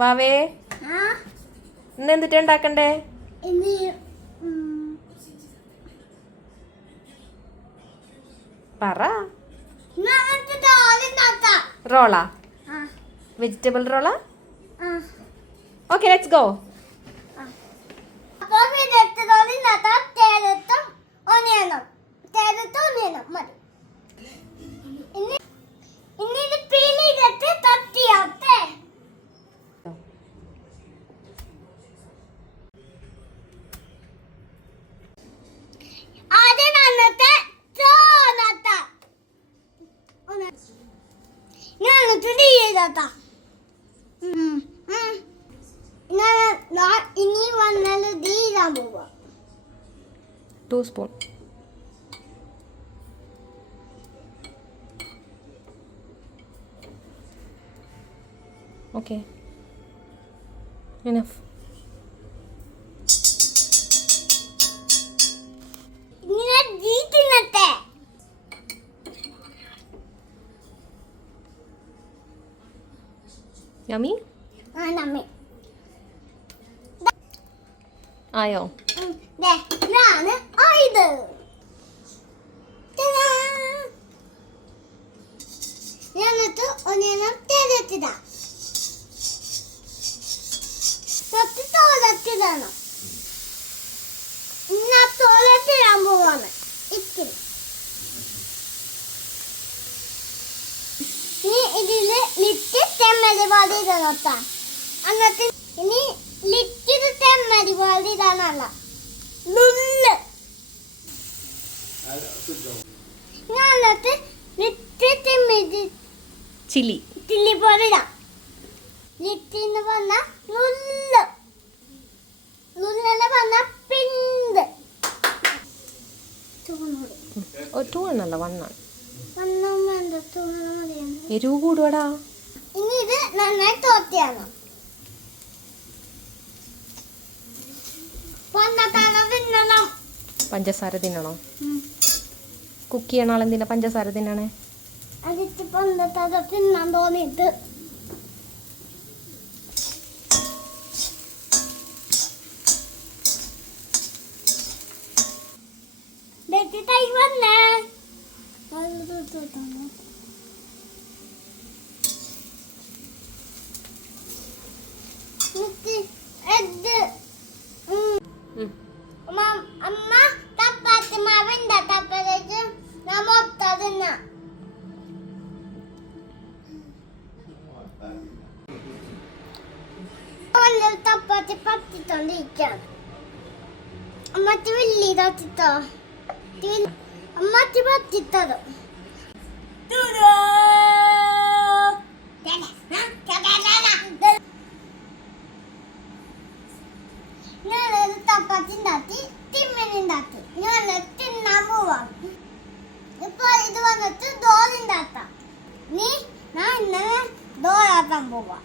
വാവേ ഇന്ന് എന്തിട്ടാ ഉണ്ടാക്കണ്ടേ? പറ. റോളാ? വെജിറ്റബിൾ റോളാ? Okay, let's go. ഇനി വന്നാല് തീരാൻ പോവാ. 2 സ്പൂൺ. Okay, enough. ഇങ്ങനെ ജീത്തിനത്തെ യമ്മി. നമ്മെ ആയോ? ഇതാണ് ഇത്. ഞാനത് ഒന്നേരം തെരത്തിടാം. തോലത്തിടണം. ഇന്നാ തോലത്തിടാൻ പോവാണ്. ഇത്തിരി ഇനി ഇതില് ലിറ്റ് തെമ്മരി പോലെ ഇടണോട്ടാ. എന്നിട്ട് ഇനി ലിറ്റിത് തെമ്മരി പോലെ ഇടാനല്ല, നുള്ള്. എന്നിട്ട് ലിറ്റ് തെമ്മരി ചില്ലി ചില്ലി പോലെ ഇടാം. ലിറ്റിന്ന് പറഞ്ഞ നുള്ള്, നുള്ളെന്ന് പറഞ്ഞ പിന്ത്. 2 ആണല്ലോ, 1 ആണ്. ഒന്നും വേണ്ട, തൂങ്ങണ മതിയാണ്. എരിവ് കൂടുവടാ. ഇനി ഇത് നന്നായി തോത്തിയാണ്. തിന്നണം. പഞ്ചസാര തിന്നണോ? കുക്ക് ചെയ്യണ ആളെന്തിനാ പഞ്ചസാര തിന്നണേ? അതിട്ട് പന്തത്താതെ തിന്നാൻ തോന്നിയിട്ട്. വന്നേ അമ്മ തപ്പാത്തി മാവിണ്ട തപ്പലേക്ക് മൊത്തതിന്ന തപ്പാത്തി പത്തിട്ടോണ്ടിരിക്കാണ്. അമ്മത്തി വലിയ തത്തിട്ടോ, അമ്മത്തി പത്തിത്തത്. ഞാനത് തപ്പാത്തി ഉണ്ടാക്കി, തിമ്മനുണ്ടാക്കി. ഞാൻ തിന്നാൻ പോവാം. ഇപ്പൊ ഇത് വന്നിട്ട് ദോലുണ്ടാക്കാം. ഞാൻ ഇന്നലെ ദോലാക്കാൻ പോവാം.